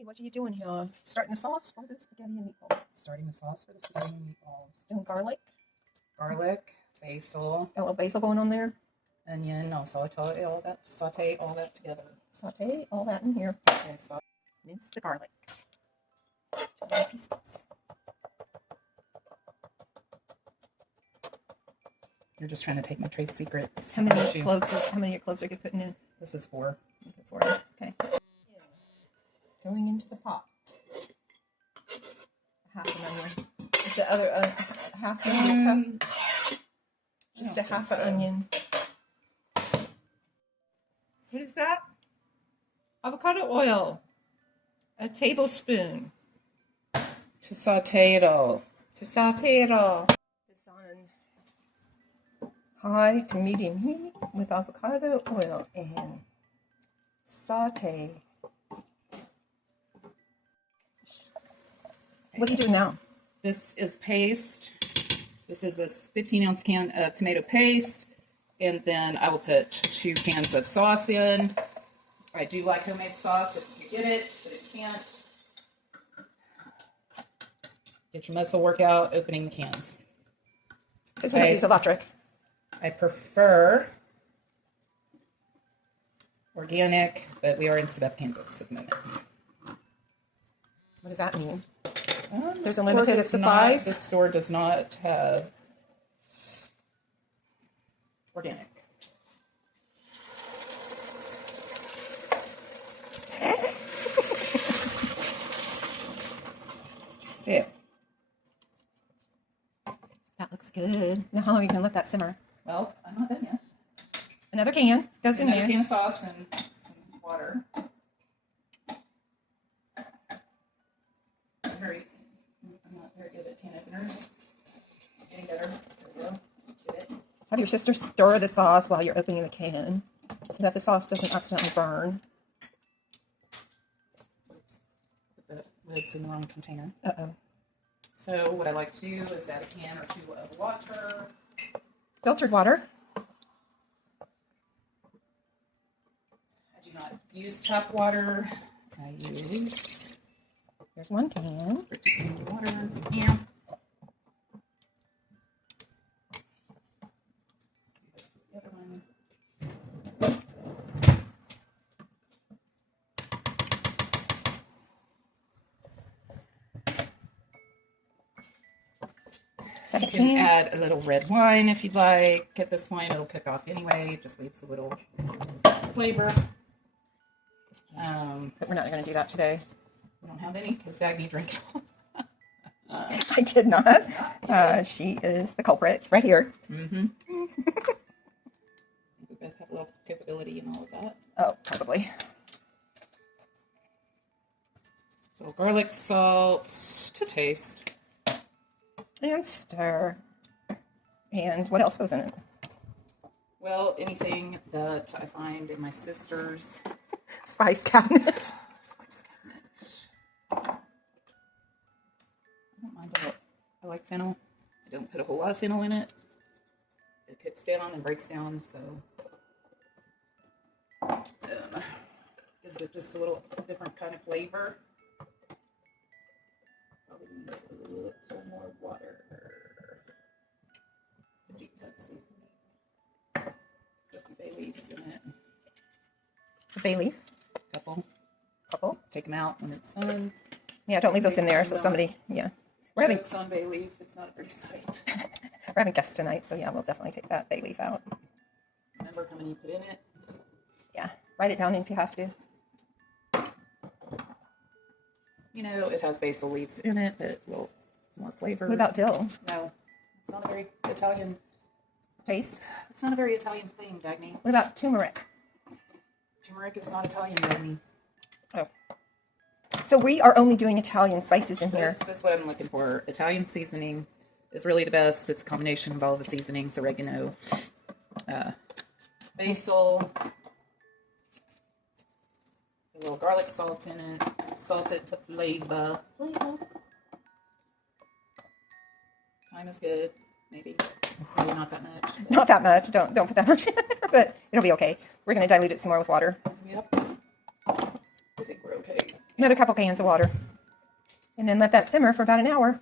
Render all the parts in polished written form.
Hey, what are you doing here? Starting the sauce for the spaghetti and meatballs. Starting the sauce for the spaghetti and meatballs. Doing garlic. Garlic, basil. Got a little basil going on there. Onion. I'll saute all that together. Saute all that in here. Okay, Mince the garlic. 2 pieces. You're just trying to take my trade secrets. How many cloves are you putting in? This is 4. Okay, 4. Okay. Going into the pot. Half an onion. Is the other half onion cup? Just a half an onion. What is that? Avocado oil. A tablespoon. To saute it all. This on high to medium heat with avocado oil and saute. What are you doing now? This is paste. This is a 15-ounce can of tomato paste. And then I will put 2 cans of sauce in. I do like homemade sauce if you get it, but if you can't, get your muscle workout opening the cans. Because we don't use electric. I prefer organic, but we are in Sabeth, Kansas at the moment. What does that mean? There's The a limited supplies. The store does not have organic. See it. That looks good. Now how long are you going to let that simmer? Well, I'm not done yet. Another can goes in there. Another can of sauce and some water. I'm not very good at can openers. Getting better. There we go. Get it. Have your sister stir the sauce while you're opening the can so that the sauce doesn't accidentally burn. Oops. Put the lid's in the wrong container. Uh-oh. So what I like to do is add a can or 2 of water. Filtered water. I do not use tap water. I use... There's 1 can. Water. Yeah. The other one. Second You can can. add a little red wine if you'd like. At this point, it'll cook off anyway. It just leaves a little flavor. But we're not going to do that today. We don't have any because Dagny drank it all. I did not. She is the culprit right here. Mm-hmm. We both have a little capability in all of that. Oh, probably. Little garlic salt to taste. And stir. And what else goes in it? Well, anything that I find in my sister's Spice cabinet. spice cabinet. I don't mind a lot. I like fennel. I don't put a whole lot of fennel in it. It cooks down and breaks down, so gives it just a little different kind of flavor. Probably needs a little more water. The deep cut seasoning. Put the bay leaves in it. Bay leaf. Couple. Take them out when it's done. Yeah, don't leave those in there. So somebody, yeah. We're having Chokes on bay leaf. It's not a pretty sight. we're having guests tonight, so yeah, we'll definitely take that bay leaf out. Remember how many you put in it? Yeah, write it down if you have to. You know, it has basil leaves in it, but a little more flavor. What about dill? No, it's not a very Italian Taste? It's not a very Italian thing, Dagny. What about turmeric? Turmeric is not Italian, Dagny. Oh. So we are only doing Italian spices in here. This is what I'm looking for. Italian seasoning is really the best. It's a combination of all the seasonings, oregano, basil, a little garlic salt in it, salt it to flavor. Thyme is good, maybe. Probably not that much. But... Not that much. Don't put that much in there, but it'll be okay. We're going to dilute it some more with water. Yep. I think we're okay. Another couple cans of water. And then let that simmer for about an hour.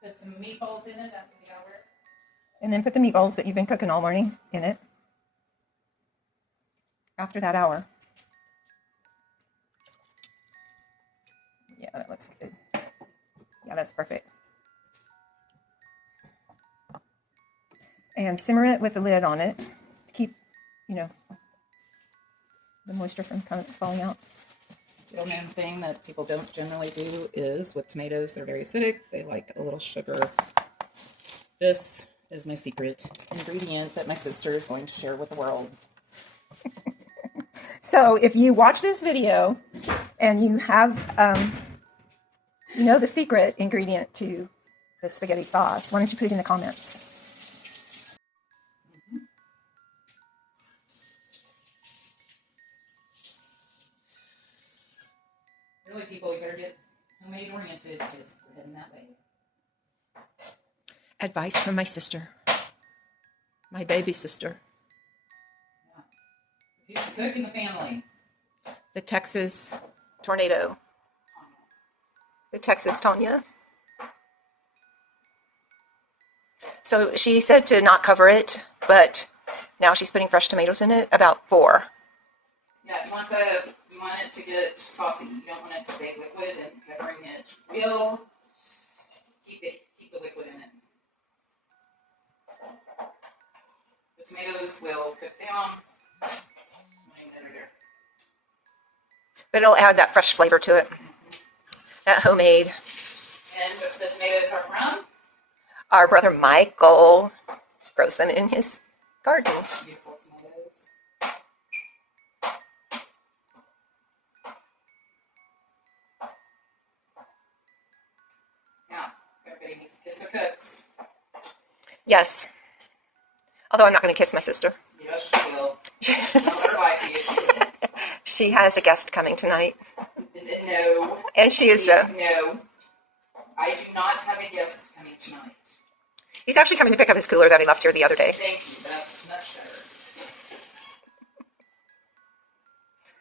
Put some meatballs in it after the hour. And then put the meatballs that you've been cooking all morning in it. After that hour. Yeah, that looks good. Yeah, that's perfect. And simmer it with the lid on it to keep, the moisture from falling out. The only thing that people don't generally do is with tomatoes, they're very acidic. They like a little sugar. This is my secret ingredient that my sister is going to share with the world. So if you watch this video and you have, the secret ingredient to the spaghetti sauce, why don't you put it in the comments? Really, people, you better get homemade oriented. Just go ahead in that way. Advice from my sister, my baby sister. Yeah. Who's the cook in the family? The Texas tornado. The Texas Tanya. So she said to not cover it, but now she's putting fresh tomatoes in it, about 4. Yeah, you want it to get saucy. You don't want it to stay liquid, and covering it will keep the liquid in it. The tomatoes will cook down. But it'll add that fresh flavor to it. That homemade. And the tomatoes are from? Our brother Michael grows them in his garden. Beautiful tomatoes. Now, everybody needs to kiss their cooks. Yes. Although I'm not going to kiss my sister. Yes, she will. Don't lie to you. She has a guest coming tonight. No. And she is... No. I do not have a guest coming tonight. He's actually coming to pick up his cooler that he left here the other day. Thank you. That's much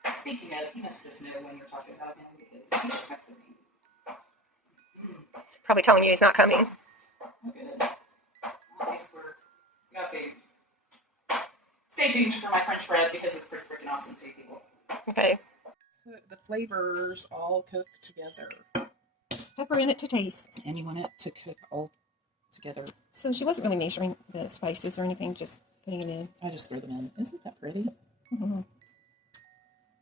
better. Speaking of, he must just know when you're talking about him because he just texted me. Probably telling you he's not coming. Good. Well, at least we got food. Stay tuned for my French bread because it's pretty freaking awesome too, people. Okay. The flavors all cook together. Pepper in it to taste. And you want it to cook all together. So she wasn't really measuring the spices or anything, just putting it in. I just threw them in. Isn't that pretty? Mm-hmm.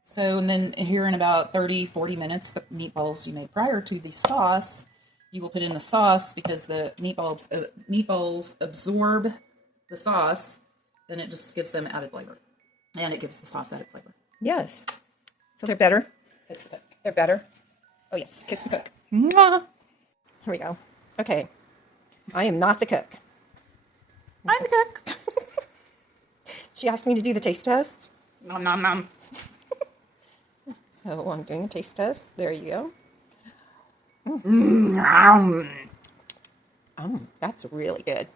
So, and then here in about 30-40 minutes, the meatballs you made prior to the sauce, you will put in the sauce because the meatballs absorb the sauce, then it just gives them added flavor. And it gives the sauce added flavor. Yes. So they're better. Kiss the cook. They're better. Oh, yes. Kiss the cook. Mwah. Here we go. Okay. I am not the cook. I'm the cook. She asked me to do the taste test. Nom, nom, nom. So I'm doing a taste test. There you go. That's really good.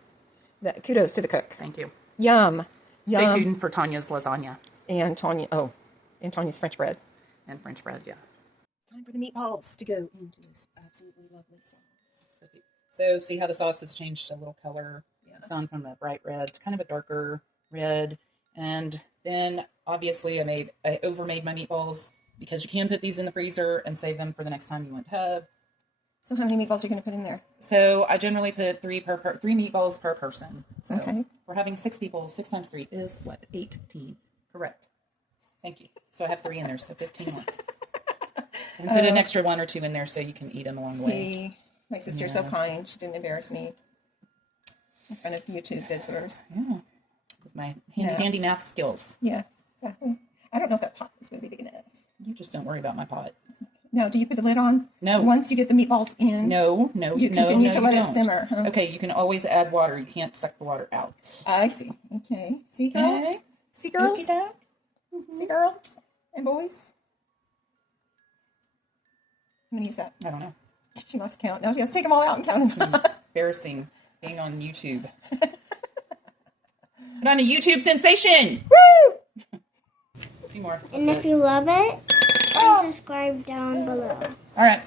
Kudos to the cook. Thank you. Yum. Stay Yum. tuned for Tanya's lasagna. And Tanya's French bread. And French bread, yeah. It's time for the meatballs to go into this absolutely lovely sauce. So see how the sauce has changed a little color? Yeah. It's gone from a bright red to kind of a darker red. And then obviously I overmade my meatballs because you can put these in the freezer and save them for the next time you want to have. So how many meatballs are you going to put in there? So I generally put three meatballs per person. So okay. We're having 6 people. 6 times 3 is what? 18. Correct. Thank you. So I have 3 in there, so 15 more. And put an extra 1 or 2 in there so you can eat them along the way. See, my sister's so kind. She didn't embarrass me in front of YouTube visitors. Yeah. With my handy-dandy math skills. Yeah, exactly. I don't know if that pot is going to be big enough. You just don't worry about my pot. Now, do you put the lid on? No. Once you get the meatballs in? No. You continue to let it simmer. Huh? Okay, you can always add water. You can't suck the water out. I see. Okay. See, girls? Okay. See, girls? Mm-hmm. See, girls and boys? How many is that? I don't know. She must count. Now she has to take them all out and count them. Embarrassing being on YouTube. But I'm a YouTube sensation. Woo! 2 more. That's And if it. you love it, please subscribe. subscribe down below. All right.